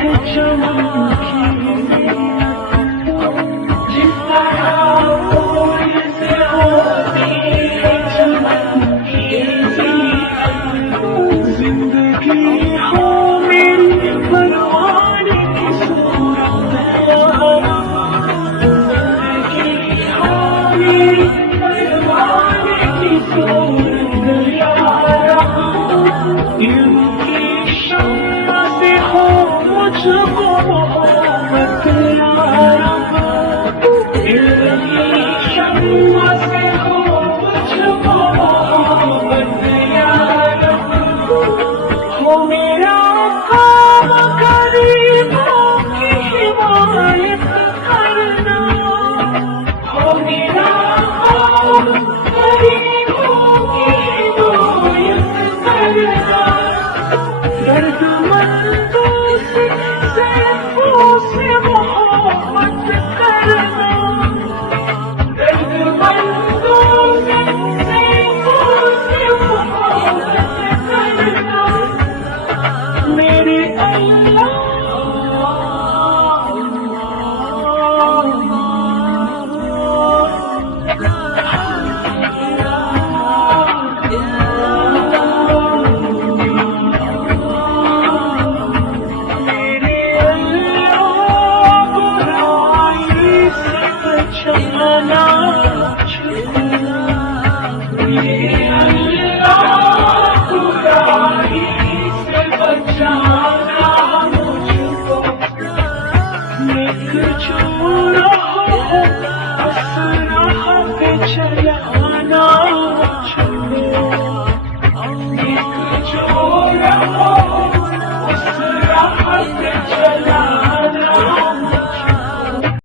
है चमन की जिस तरह फूल से होती है चमन की जिंदगी हो मेरी परवाने की सूरत जिंदगी हो मेरी परवाने की सूरत इनकी शम्मा से हो मुझको मोहब्बत यारा इनकी शम्मा से हो मुझको मोहब्बत यारा हो मेरा काम गरीबों की हिमायत करना हो मेरा काम गरीबों की हिमायत करना दर्दमंदों से सैफों से मोहब्बत करना दर्दमंदों से सैफों से मोहब्बत करना मेरे अल्लाह बचाना ये अल्लाह खुदाई से बचाना